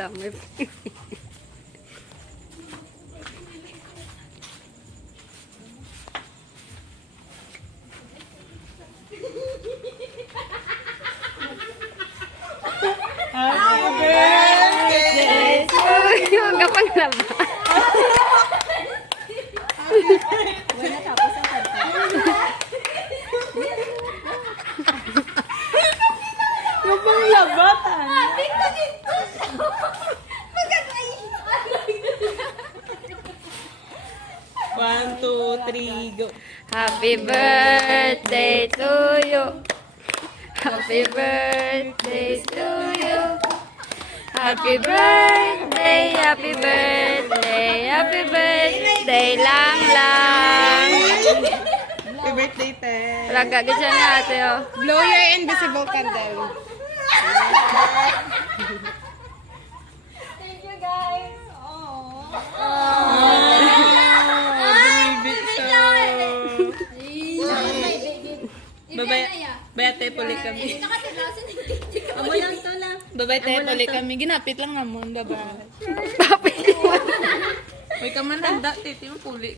damay. Huwag ka pang laba. Wala tapos ang kanta. Yung pang labatan. One, two, three, go. Happy birthday to you. Happy birthday to you. Happy birthday, happy birthday, happy birthday lang lang. Happy birthday, te. Raga ka dyan na ate oh. Blow your invisible candle. Thank you guys. Babay, bayat tayo puli kami. Amo lang to lang. Babay tayo puli kami. Ginapit lang namon, babay. Papi. May ka man handa, titi mo puli.